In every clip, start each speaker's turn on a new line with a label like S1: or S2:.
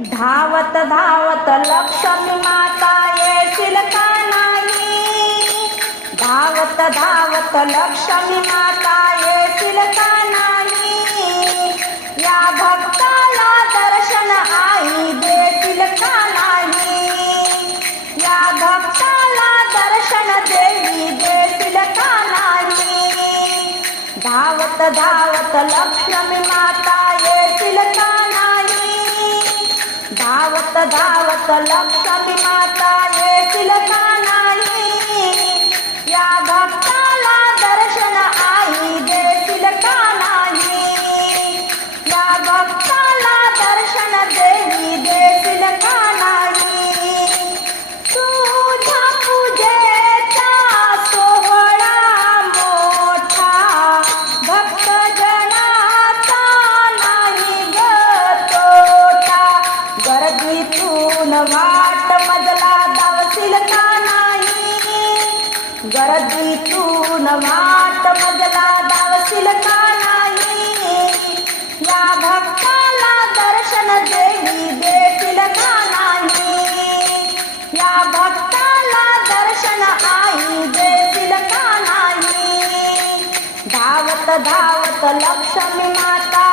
S1: धावत धावत लक्ष्मी माता येशील का नाही. धावत धावत लक्ष्मी माता येशील का नाही. या भक्ताला दर्शन आई देतील का नाही. या भक्ताला दर्शन देवी देतील का नाही. धावत धावत लक्ष्मी माता येतील का धावत धावत लक्ष्मी माता येतील का वाट मजला धावशील का नाही? गर्दीतून वाट मजला धावशील का नाही? या भक्ताला दर्शन देवी देतील का नाही? या भक्ताला दर्शन आई देतील का नाही? धावत धावत लक्ष्मी माता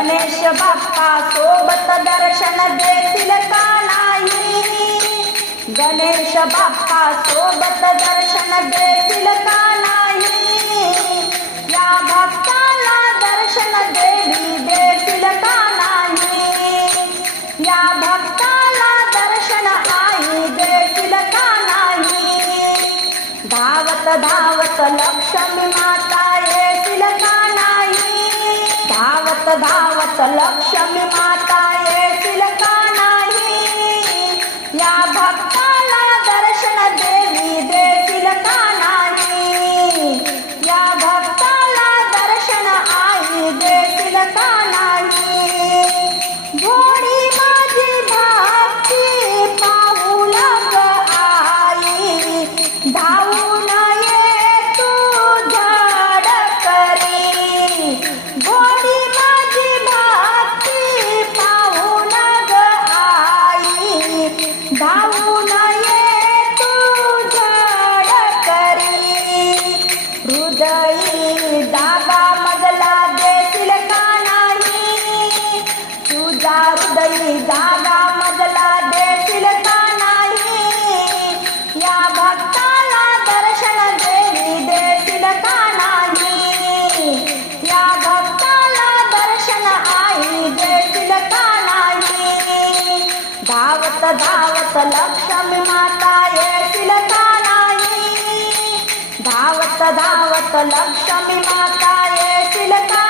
S1: गणेश बाप्पा सोबत दर्शन देतील का नाही? गणेश बाप्पा सोबत दर्शन देतील का नाही? या भक्ताला दर्शन देवी देतील का नाही? या भक्ताला दर्शन आई देतील का नाही? धावत धावत लक्ष्मी माता येतील का धावत धावत लक्ष्मी माता येतील का? तुझा जागा मजला देतील का नाही? या भक्ताला दर्शन देवी देतील का नाही? या भक्ताला दर्शन आई देतील का नाही? धावत धावत लक्ष्मी माता येतील का नाही? धावत धावत लक्ष्मी माता येतील का